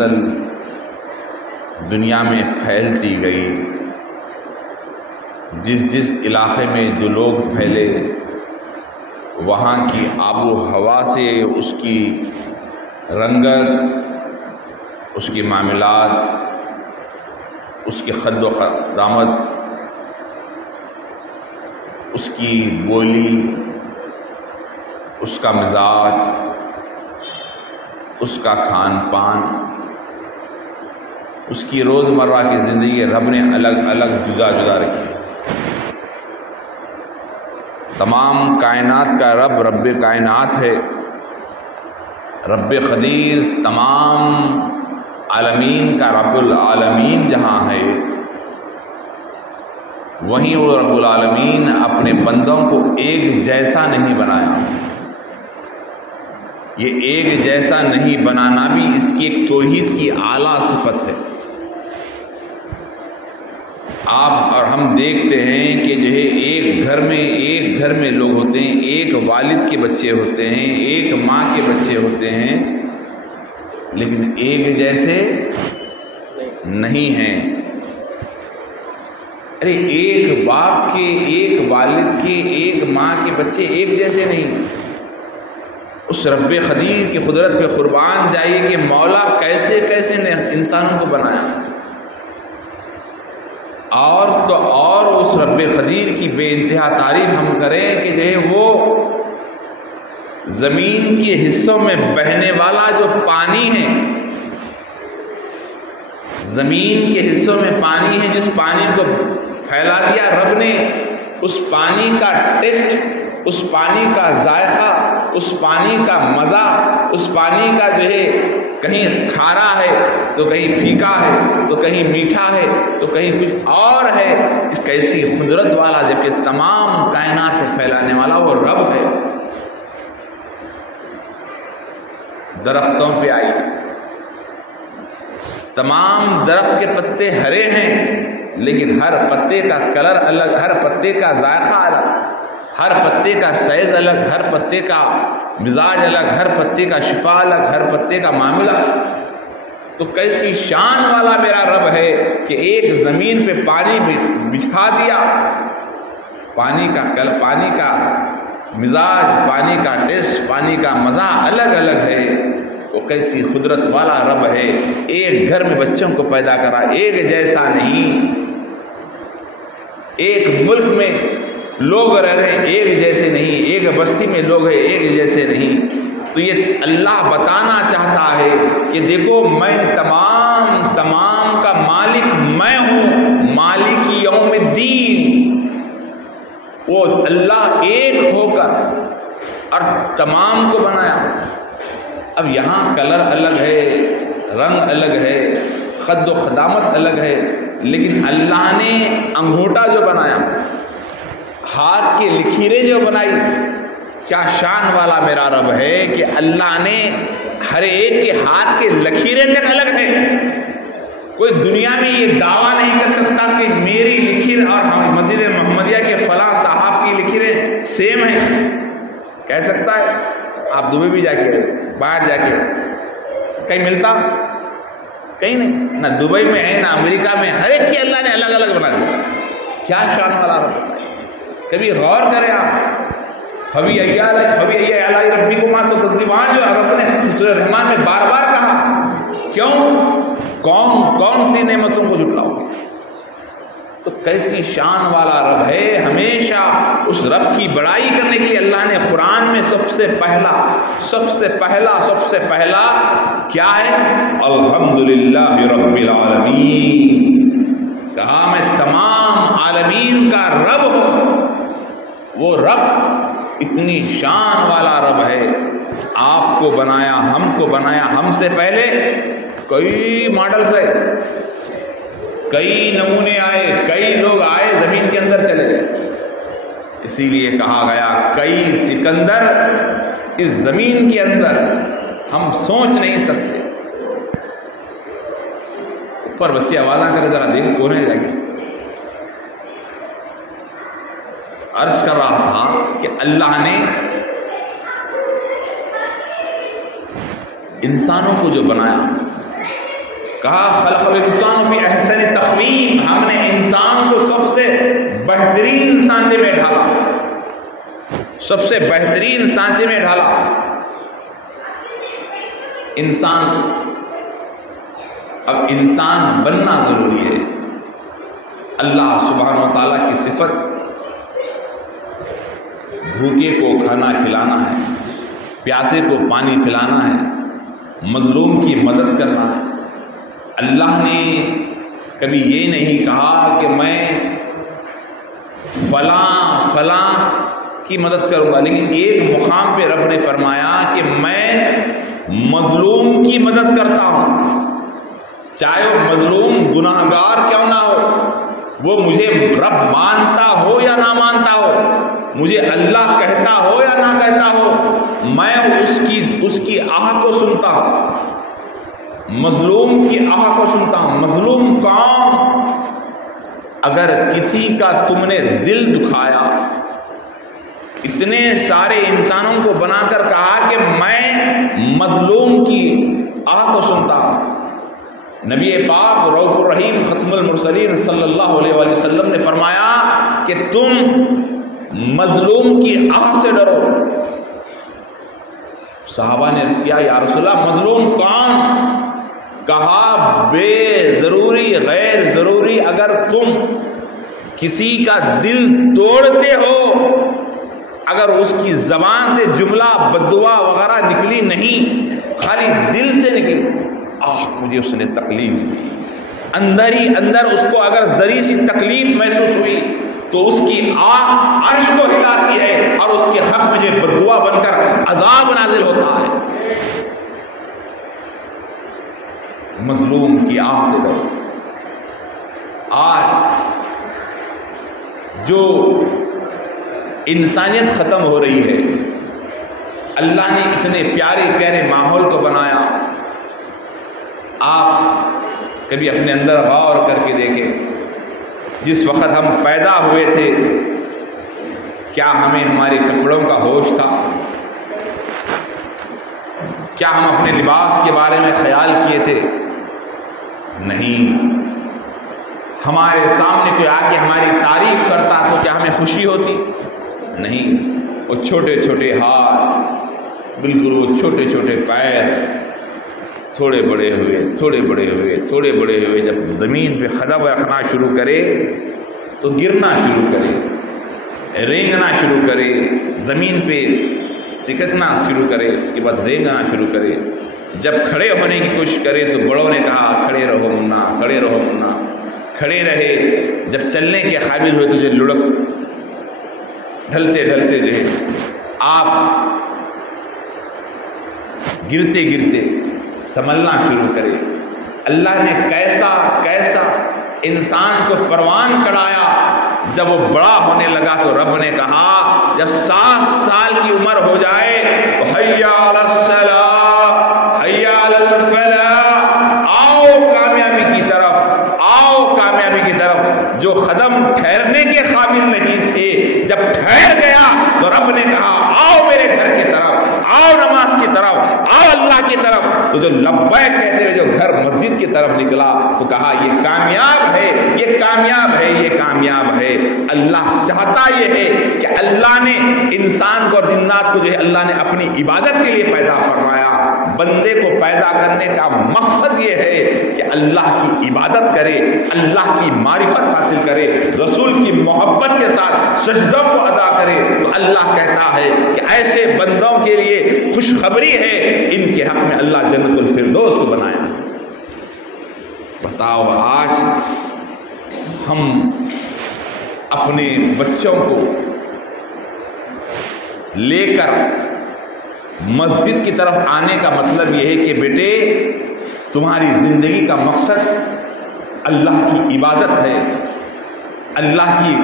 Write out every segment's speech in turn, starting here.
نسل دنیا میں پھیلتی گئی، جس علاقے میں جو لوگ پھیلے وہاں کی آب و ہوا سے اس کی رنگت، اس کے معاملات، اس کی خد و خدامت، اس کی بولی، اس کا مزاج، اس کا کھان پان، اس کی روزمرہ کی زندگی رب نے الگ الگ جدا جدا رکھی۔ تمام کائنات کا رب کائنات ہے، رب قدیر تمام عالمین کا رب العالمین جہاں ہے، وہیں وہ رب العالمین اپنے بندوں کو ایک جیسا نہیں بنایا۔ یہ ایک جیسا نہیں بنانا بھی اس کی ایک توحید کی اعلیٰ صفت ہے۔ آپ اور ہم دیکھتے ہیں کہ جو ہے ایک گھر میں لوگ ہوتے ہیں، ایک والد کے بچے ہوتے ہیں، ایک ماں کے بچے ہوتے ہیں، لیکن ایک جیسے نہیں ہیں۔ ارے ایک باپ کے، ایک والد کے، ایک ماں کے بچے ایک جیسے نہیں۔ اس رب قدیر کی قدرت پہ قربان جائیے کہ مولا کیسے کیسے نے انسانوں کو بنایا، اور تو اور اس رب قدیر کی بے انتہا تعریف ہم کریں کہ جو ہے وہ زمین کے حصوں میں بہنے والا جو پانی ہے، زمین کے حصوں میں پانی ہے، جس پانی کو پھیلا دیا رب نے، اس پانی کا ٹیسٹ، اس پانی کا ذائقہ، اس پانی کا مزہ، اس پانی کا جو ہے کہیں کھارا ہے تو کہیں پھیکا ہے تو کہیں میٹھا ہے تو کہیں کچھ اور ہے۔ اس کیسی قدرت والا، جبکہ اس تمام کائنات میں پھیلانے والا وہ رب ہے۔ درختوں پہ آئی، تمام درخت کے پتے ہرے ہیں، لیکن ہر پتے کا کلر الگ، ہر پتے کا ذائقہ الگ، ہر پتے کا سائز الگ، ہر پتے کا مزاج الگ، ہر پتے کا شفا الگ، ہر پتے کا معاملہ الگ۔ تو کیسی شان والا میرا رب ہے کہ ایک زمین پہ پانی بچھا دیا، پانی کا مزاج، پانی کا ٹیسٹ، پانی کا مزہ الگ الگ ہے۔ وہ کیسی قدرت والا رب ہے، ایک گھر میں بچوں کو پیدا کرا، ایک جیسا نہیں۔ ایک ملک میں لوگ رہ رہے ہیں ایک جیسے نہیں، ایک بستی میں لوگ ہیں ایک جیسے نہیں۔ تو یہ اللہ بتانا چاہتا ہے کہ دیکھو میں تمام کا مالک میں ہوں، مالک یوم الدین۔ وہ اللہ ایک ہو کر اور تمام کو بنایا۔ اب یہاں کلر الگ ہے، رنگ الگ ہے، خد و خدامت الگ ہے، لیکن اللہ نے انگوٹھا جو بنایا، ہاتھ کی لکیریں جو بنائی، کیا شان والا میرا رب ہے کہ اللہ نے ہر ایک کے ہاتھ کے لکیریں تک الگ ہے۔ کوئی دنیا میں یہ دعویٰ نہیں کر سکتا کہ میری لکیر اور مسجد محمدیہ کے فلاں صاحب کی لکیریں سیم ہیں۔ کہہ سکتا ہے؟ آپ دبئی بھی جا کے، باہر جا کے کہیں ملتا؟ کہیں نہیں، نہ دبئی میں ہے نہ امریکہ میں، ہر ایک کی اللہ نے الگ الگ بنا دیا۔ کیا شان والا رب ہے! کبھی غور کریں آپ، فبی علی ربکما تکذبان جو رب نے سورہ رحمان میں بار بار کہا، کیوں؟ کون سی نعمتوں کو جھٹلاؤ؟ تو کیسی شان والا رب ہے۔ ہمیشہ اس رب کی بڑائی کرنے کے لیے اللہ نے قرآن میں سب سے پہلا کیا ہے؟ الحمدللہ رب العالمین کہا، میں تمام عالمین کا رب ہوں۔ وہ رب اتنی شان والا رب ہے، آپ کو بنایا، ہم کو بنایا، ہم سے پہلے کئی ماڈلز ہے، کئی نمونے آئے، کئی لوگ آئے، زمین کے اندر چلے گئے۔ اسی لیے کہا گیا کئی سکندر اس زمین کے اندر ہم سوچ نہیں سکتے۔ اوپر بچے آواز نہ کرے، ذرا دیکھ کون ہے جا کے۔ عرض کر رہا تھا کہ اللہ نے انسانوں کو جو بنایا، کہا خلق الانسان فی احسن تقویم، ہم نے انسان کو سب سے بہترین سانچے میں ڈھالا، سب سے بہترین سانچے میں ڈھالا انسان۔ اب انسان بننا ضروری ہے۔ اللہ سبحانہ و تعالیٰ کی صفت، بھوکے کو کھانا کھلانا ہے، پیاسے کو پانی پلانا ہے، مظلوم کی مدد کرنا ہے۔ اللہ نے کبھی یہ نہیں کہا کہ میں فلاں کی مدد کروں گا، لیکن ایک مقام پہ رب نے فرمایا کہ میں مظلوم کی مدد کرتا ہوں، چاہے وہ مظلوم گناہگار کیوں نہ ہو، وہ مجھے رب مانتا ہو یا نہ مانتا ہو، مجھے اللہ کہتا ہو یا نہ کہتا ہو، میں اس کی آہ کو سنتا ہوں، مظلوم کی آہ کو سنتا ہوں۔ مظلوم کون؟ اگر کسی کا تم نے دل دکھایا، اتنے سارے انسانوں کو بنا کر کہا کہ میں مظلوم کی آہ کو سنتا ہوں۔ نبی پاک رؤوف الرحیم ختم المرسلین صلی اللہ علیہ وآلہ وسلم نے فرمایا کہ تم مظلوم کی آہ سے ڈرو۔ صحابہ نے عرض کیا یا رسول اللہ مظلوم کون؟ کہا بے ضروری غیر ضروری اگر تم کسی کا دل توڑتے ہو، اگر اس کی زبان سے جملہ بددعا وغیرہ نکلی نہیں، خالی دل سے نکلی، مجھے اس نے تکلیف دی، اندر ہی اندر اس کو اگر ذری سی تکلیف محسوس ہوئی تو اس کی آہ عرش کو ہلاتی ہے اور اس کے حق میں جو بددعا بن کر عذاب نازل ہوتا ہے۔ مظلوم کی آہ سے ڈرو۔ آج جو انسانیت ختم ہو رہی ہے، اللہ نے اتنے پیارے پیارے ماحول کو بنایا، آپ کبھی اپنے اندر غور کر کے دیکھیں، جس وقت ہم پیدا ہوئے تھے کیا ہمیں ہمارے کپڑوں کا ہوش تھا؟ کیا ہم اپنے لباس کے بارے میں خیال کیے تھے؟ نہیں۔ ہمارے سامنے کوئی آ کے ہماری تعریف کرتا تو کیا ہمیں خوشی ہوتی؟ نہیں۔ وہ چھوٹے چھوٹے ہاتھ، بالکل وہ چھوٹے چھوٹے پیر، تھوڑے بڑے ہوئے تھوڑے بڑے ہوئے تھوڑے بڑے ہوئے، جب زمین پہ قدم رکھنا شروع کرے تو گرنا شروع کرے، رینگنا شروع کرے، زمین پہ سکھنا شروع کرے، اس کے بعد رینگنا شروع کرے۔ جب کھڑے ہونے کی کوشش کرے تو بڑوں نے کہا کھڑے رہو منا، کھڑے رہو منا، کھڑے رہے۔ جب چلنے کے قابل ہوئے تو جو لڑک ڈھلتے ڈھلتے جو ہے آپ گرتے گرتے سنبھلنا شروع کرے۔ اللہ نے کیسا کیسا انسان کو پروان چڑھایا۔ جب وہ بڑا ہونے لگا تو رب نے کہا جب 7 سال کی عمر ہو جائے تو حیا علی الصلاۃ، حیا علی الفلاح، آؤ کامیابی کی طرف، آؤ کامیابی کی طرف۔ جو قدم ٹھہرنے کے قابل نہیں تھے، جب ٹھہر گیا تو رب نے کہا آؤ میرے گھر کی طرف، آؤ نماز کی طرف، آؤ اللہ کی طرف۔ تو جو لبیک کہتے ہوئے جو گھر مسجد کی طرف نکلا تو کہا یہ کامیاب ہے، یہ کامیاب ہے، یہ کامیاب ہے۔ اللہ چاہتا یہ ہے کہ اللہ نے انسان کو اور جنات کو جو ہے اللہ نے اپنی عبادت کے لیے پیدا فرمایا۔ بندے کو پیدا کرنے کا مقصد یہ ہے کہ اللہ کی عبادت کرے، اللہ کی معرفت حاصل کرے، رسول کی محبت کے ساتھ سجدوں کو ادا کرے۔ تو اللہ کہتا ہے کہ ایسے بندوں کے لیے خوشخبری ہے، ان کے حق میں اللہ جنت الفردوس کو بنایا۔ بتاؤ آج ہم اپنے بچوں کو لے کر مسجد کی طرف آنے کا مطلب یہ ہے کہ بیٹے تمہاری زندگی کا مقصد اللہ کی عبادت ہے، اللہ کی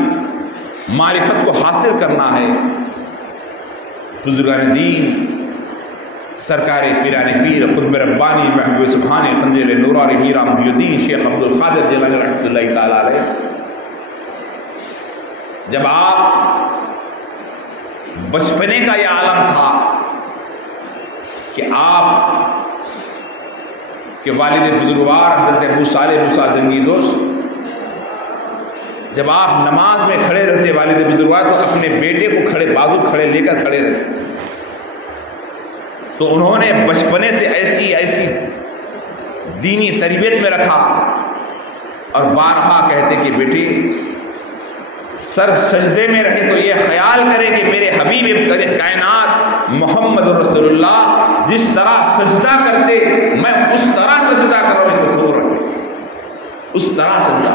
معرفت کو حاصل کرنا ہے۔ بزرگان دین، سرکار پیران پیر، قطب ربانی، محبوب سبحانی، خنجر نورانی، میرا محی الدین شیخ عبد القادر جیلانی رحمۃ اللہ تعالیٰ علیہ، جب آپ بچپنے کا یہ عالم تھا کہ آپ کہ والد بزرگوار حضرت ابو صالح موسیٰ جنگی دوست جب آپ نماز میں کھڑے رہتے والد بزرگوار تو اپنے بیٹے کو کھڑے بازو کھڑے لے کر کھڑے رہتے، تو انہوں نے بچپنے سے ایسی دینی تربیت میں رکھا اور بارہا کہتے کہ بیٹی سر سجدے میں رہے تو یہ خیال کرے کہ میرے حبیب کائنات محمد رسول اللہ جس طرح سجدہ کرتے میں اس طرح سجدہ کر رہا ہوں، تصور اس طرح سجدہ۔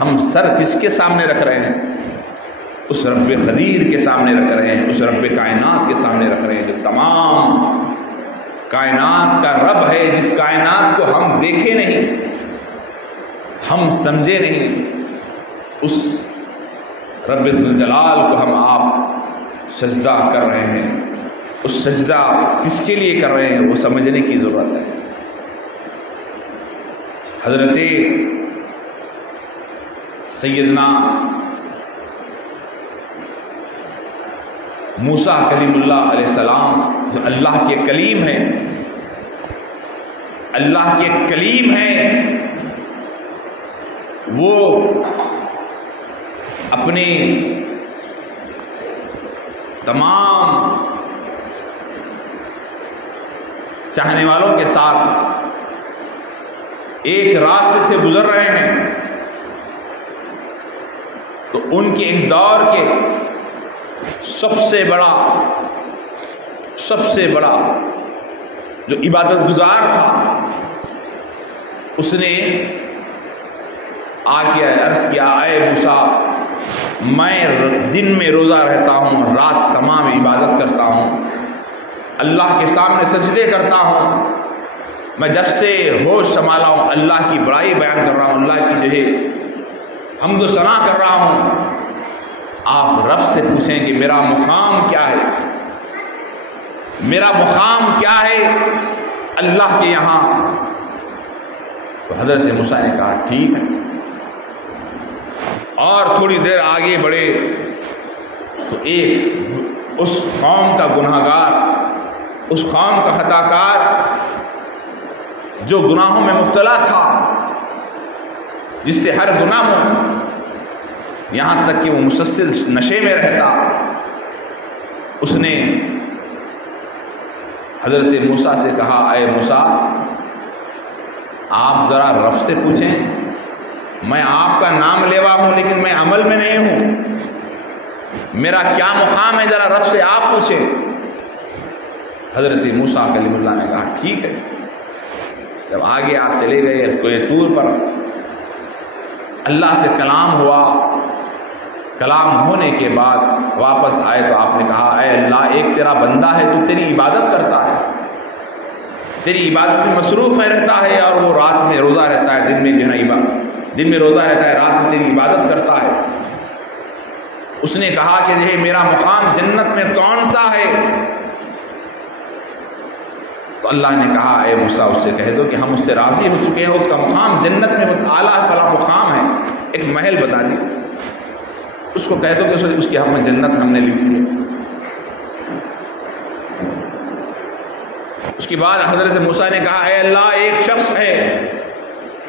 ہم سر کس کے سامنے رکھ رہے ہیں؟ اس رب قدیر کے سامنے رکھ رہے ہیں، اس رب کائنات کے سامنے رکھ رہے ہیں جو تمام کائنات کا رب ہے، جس کائنات کو ہم دیکھے نہیں، ہم سمجھے نہیں، اس رب ذوالجلال کو ہم آپ سجدہ کر رہے ہیں۔ اس سجدہ کس کے لیے کر رہے ہیں وہ سمجھنے کی ضرورت ہے۔ حضرت سیدنا موسیٰ کلیم اللہ علیہ السلام جو اللہ کے کلیم ہیں، اللہ کے کلیم ہیں، وہ اپنے تمام چاہنے والوں کے ساتھ ایک راستے سے گزر رہے ہیں، تو ان کے ایک دور کے سب سے بڑا جو عبادت گزار تھا، اس نے آ کے عرض کیا، اے موسیٰ میں دن میں روزہ رہتا ہوں، رات تمام عبادت کرتا ہوں، اللہ کے سامنے سجدے کرتا ہوں، میں جب سے ہوش سنبھالا ہوں اللہ کی بڑائی بیان کر رہا ہوں، اللہ کی جو ہے حمد و ثنا کر رہا ہوں۔ آپ رب سے پوچھیں کہ میرا مقام کیا ہے، میرا مقام کیا ہے اللہ کے یہاں؟ تو حضرت موسیٰ نے کہا ٹھیک ہے، اور تھوڑی دیر آگے بڑھے تو ایک اس قوم کا گناہگار، اس قوم کا خطا کار جو گناہوں میں مبتلا تھا، جس سے ہر گناہ ہو، یہاں تک کہ وہ مسلسل نشے میں رہتا، اس نے حضرت موسیٰ سے کہا، اے موسیٰ آپ ذرا رب سے پوچھیں، میں آپ کا نام لیوا ہوں لیکن میں عمل میں نہیں ہوں، میرا کیا مقام ہے ذرا رب سے آپ پوچھیں۔ حضرت موسیٰ کلیم اللہ نے کہا ٹھیک ہے۔ جب آگے آپ چلے گئے کوہ طور پر، اللہ سے کلام ہوا، کلام ہونے کے بعد واپس آئے تو آپ نے کہا، اے اللہ ایک تیرا بندہ ہے جو تیری عبادت کرتا ہے، تیری عبادت میں مصروف رہتا ہے، اور وہ رات میں روزہ رہتا ہے، دن میں جو ہے دن میں روزہ رہتا ہے، رات میں تیری عبادت کرتا ہے۔ اس نے کہا کہ یہ میرا مقام جنت میں کون سا ہے؟ تو اللہ نے کہا، اے موسیٰ اس سے کہہ دو کہ ہم اس سے راضی ہو چکے ہیں، اس کا مقام جنت میں بہت اعلیٰ فلاں مقام ہے، ایک محل بتا دی، اس کو کہہ دو کہ اس کی ہم جنت ہم نے لکھی ہے۔ اس کے بعد حضرت موسیٰ نے کہا، اے اللہ ایک شخص ہے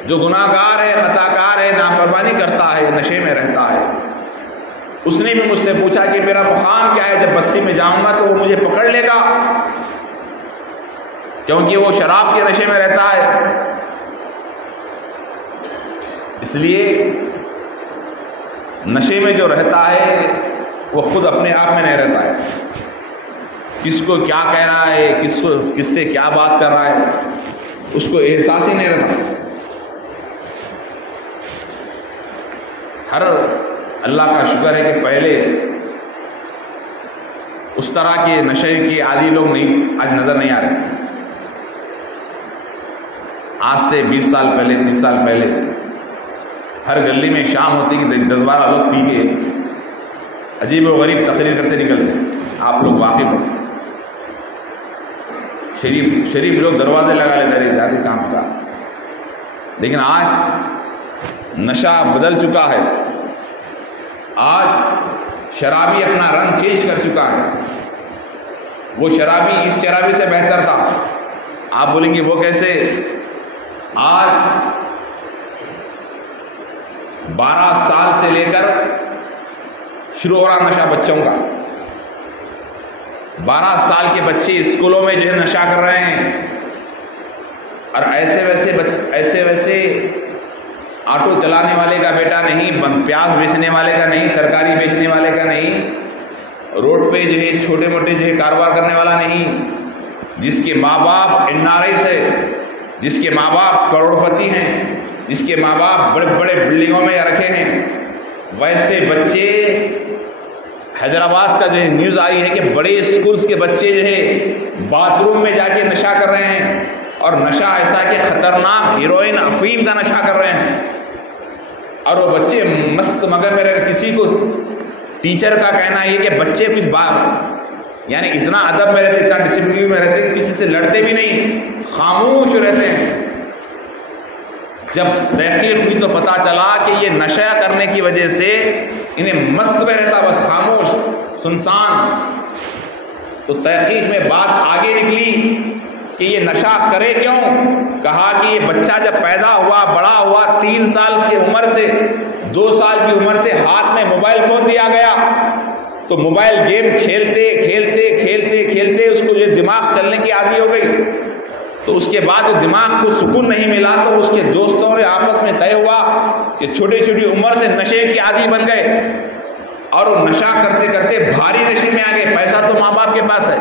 جو گناہ گار ہے، خطا کار ہے، نافرمانی کرتا ہے، نشے میں رہتا ہے، اس نے بھی مجھ سے پوچھا کہ میرا مقام کیا ہے، جب بستی میں جاؤں گا تو وہ مجھے پکڑ لے گا، کیونکہ وہ شراب کے نشے میں رہتا ہے، اس لیے نشے میں جو رہتا ہے وہ خود اپنے آپ میں نہیں رہتا ہے، کس کو کیا کہہ رہا ہے، کس سے کیا بات کر رہا ہے، اس کو احساس ہی نہیں رہتا۔ ہر اللہ کا شکر ہے کہ پہلے اس طرح کے نشے کے عادی لوگ نہیں آج نظر نہیں آ رہے۔ آج سے 20 سال پہلے 30 سال پہلے ہر گلی میں شام ہوتی کہ 10-12 لوگ پی کے عجیب و غریب تقریر کرتے نکلتے، آپ لوگ واقف ہو، شریف لوگ دروازے لگا لیتے رہے زیادہ کام کا، لیکن آج نشہ بدل چکا ہے، آج شرابی اپنا رنگ چینج کر چکا ہے، وہ شرابی اس شرابی سے بہتر تھا، آپ بولیں گے وہ کیسے؟ آج 12 سال سے لے کر شروع ہو رہا نشہ بچوں کا. 12 سال کے بچے اسکولوں میں جو ہے نشہ کر رہے ہیں، اور ایسے ویسے آٹو چلانے والے کا بیٹا نہیں، پیاز بیچنے والے کا نہیں، ترکاری بیچنے والے کا نہیں، روڈ پہ جو ہے چھوٹے موٹے جو ہے کاروبار کرنے والا نہیں، جس کے ماں باپ NRIs ہے، جس کے ماں باپ کروڑ پتی ہیں، جس کے ماں باپ بڑے بڑے بلڈنگوں میں رکھے ہیں، ویسے بچے. حیدرآباد کا جو ہے نیوز آئی ہے کہ بڑے اسکولز کے بچے جو ہے باتھ روم میں جا کے نشہ کر رہے ہیں، اور نشہ ایسا کہ خطرناک ہیروئن افیم کا نشہ کر رہے ہیں، اور وہ بچے مست مگر میرے کسی کو ٹیچر کا کہنا یہ کہ بچے کچھ بات یعنی اتنا ادب میں رہتے، اتنا ڈسپلن میں رہتے کہ کسی سے لڑتے بھی نہیں، خاموش رہتے ہیں. جب تحقیق ہوئی تو پتہ چلا کہ یہ نشہ کرنے کی وجہ سے انہیں مست میں رہتا، بس خاموش سنسان. تو تحقیق میں بات آگے نکلی کہ یہ نشہ کرے کیوں؟ کہا کہ یہ بچہ جب پیدا ہوا، بڑا ہوا، 3 سال کی عمر سے 2 سال کی عمر سے ہاتھ میں موبائل فون دیا گیا، تو موبائل گیم کھیلتے کھیلتے کھیلتے کھیلتے اس کو یہ دماغ چلنے کی عادی ہو گئی. تو اس کے بعد دماغ کو سکون نہیں ملا، تو اس کے دوستوں نے آپس میں طے ہوا کہ چھوٹی چھوٹی عمر سے نشے کی عادی بن گئے، اور وہ نشہ کرتے کرتے بھاری نشے میں آ گئے. پیسہ تو ماں باپ کے پاس ہے،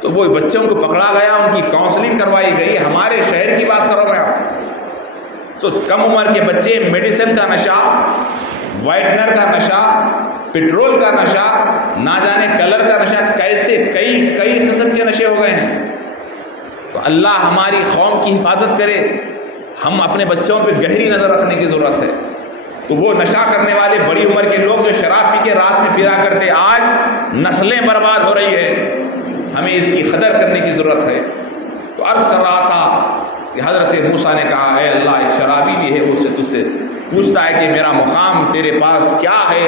تو وہ بچوں کو پکڑا گیا، ان کی کاؤنسلنگ کروائی گئی. ہمارے شہر کی بات کرو میں، تو کم عمر کے بچے میڈیسن کا نشہ، وائٹنر کا نشہ، پیٹرول کا نشہ، نہ جانے کلر کا نشہ، کیسے کئی قسم کے نشے ہو گئے ہیں. تو اللہ ہماری قوم کی حفاظت کرے. ہم اپنے بچوں پہ گہری نظر رکھنے کی ضرورت ہے. تو وہ نشہ کرنے والے بڑی عمر کے لوگ جو شراب پی کے رات میں پھرا کرتے، آج نسلیں برباد ہو رہی ہے. ہمیں اس کی قدر کرنے کی ضرورت ہے. تو عرض کر رہا تھا کہ حضرت موسیٰ نے کہا اے اللہ، ایک شرابی بھی ہے، اس سے تجھ سے پوچھتا ہے کہ میرا مقام تیرے پاس کیا ہے.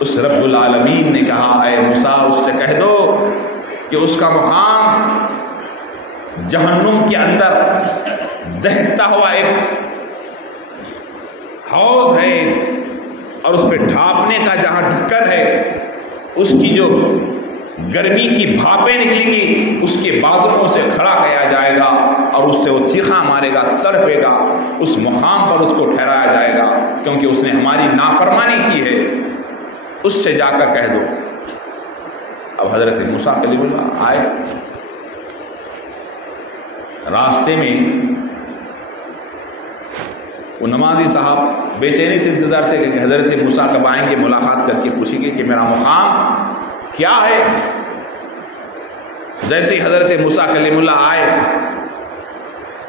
اس رب العالمین نے کہا اے موسیٰ، اس سے کہہ دو کہ اس کا مقام جہنم کے اندر دہکتا ہوا ایک حوض ہے، اور اس پہ ڈھانپنے کا جہاں ڈھکن ہے، اس کی جو گرمی کی بھاپیں نکلیں گی، اس کے بازوؤں سے کھڑا کیا جائے گا، اور اس سے وہ چیخاں مارے گا، تڑپے گا. اس مقام پر اس کو ٹھہرایا جائے گا، کیونکہ اس نے ہماری نافرمانی کی ہے. اس سے جا کر کہہ دو. اب حضرت موسیٰ کلیم اللہ آئے، راستے میں وہ نمازی صاحب بے چینی سے انتظار تھے کہ حضرت موسیٰ کب آئیں گے، ملاقات کر کے پوچھیں گے کہ میرا مقام کیا ہے. جیسے ہی حضرت موسیٰ کلیم اللہ آئے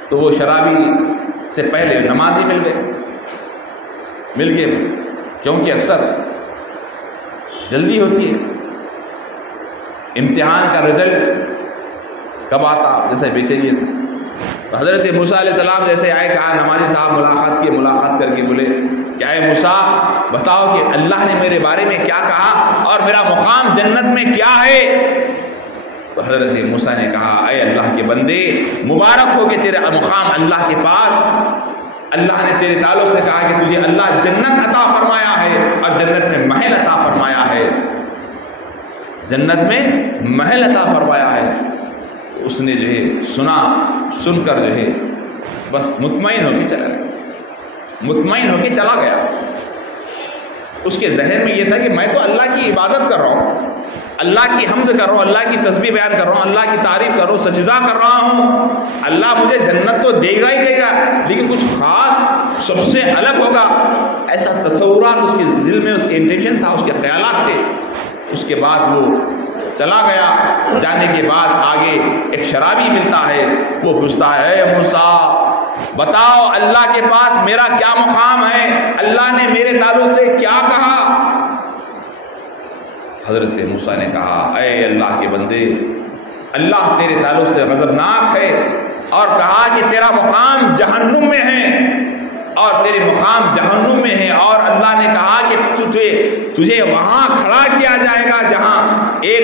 تو وہ شرابی سے پہلے نمازی مل گئے، کیونکہ اکثر جلدی ہوتی ہے. امتحان کا رزلٹ کب آتا جیسے بے چینی تھی. تو حضرت موسیٰ علیہ السلام جیسے آئے، کہا نمازی صاحب ملاقات کر کے بولے کہ اے موسیٰ بتاؤ کہ اللہ نے میرے بارے میں کیا کہا، اور میرا مقام جنت میں کیا ہے. تو حضرت موسیٰ نے کہا اے اللہ کے بندے، مبارک ہو کہ تیرا مقام اللہ کے پاس. اللہ نے تیرے تعلق سے کہا کہ تجھے اللہ جنت عطا فرمایا ہے، اور جنت میں محل عطا فرمایا ہے. جنت میں محل عطا فرمایا ہے. تو اس نے جو ہے سن کر جو ہے بس مطمئن ہو کے چلا گیا. اس کے ذہن میں یہ تھا کہ میں تو اللہ کی عبادت کر رہا ہوں، اللہ کی حمد کر رہا ہوں، اللہ کی تسبیح بیان کر رہا ہوں، اللہ کی تعریف کر رہا ہوں، سجدہ کر رہا ہوں. اللہ مجھے جنت تو دے گا ہی دے گا، لیکن کچھ خاص سب سے الگ ہوگا، ایسا تصورات اس کے دل میں، اس کے انٹینشن تھا، اس کے خیالات تھے. اس کے بعد وہ چلا گیا. جانے کے بعد آگے ایک شرابی ملتا ہے، وہ پوچھتا ہے اے موسیٰ بتاؤ اللہ کے پاس میرا کیا مقام ہے، اللہ نے میرے تعلق سے کیا کہا. حضرت موسیٰ نے کہا اے اللہ کے بندے، اللہ تیرے تعلق سے غضبناک ہے، اور کہا کہ تیرا مقام جہنم میں ہے، اور تیرے مقام جہنم میں ہے، اور اللہ نے کہا کہ تجھے وہاں کھڑا کیا جائے گا جہاں ایک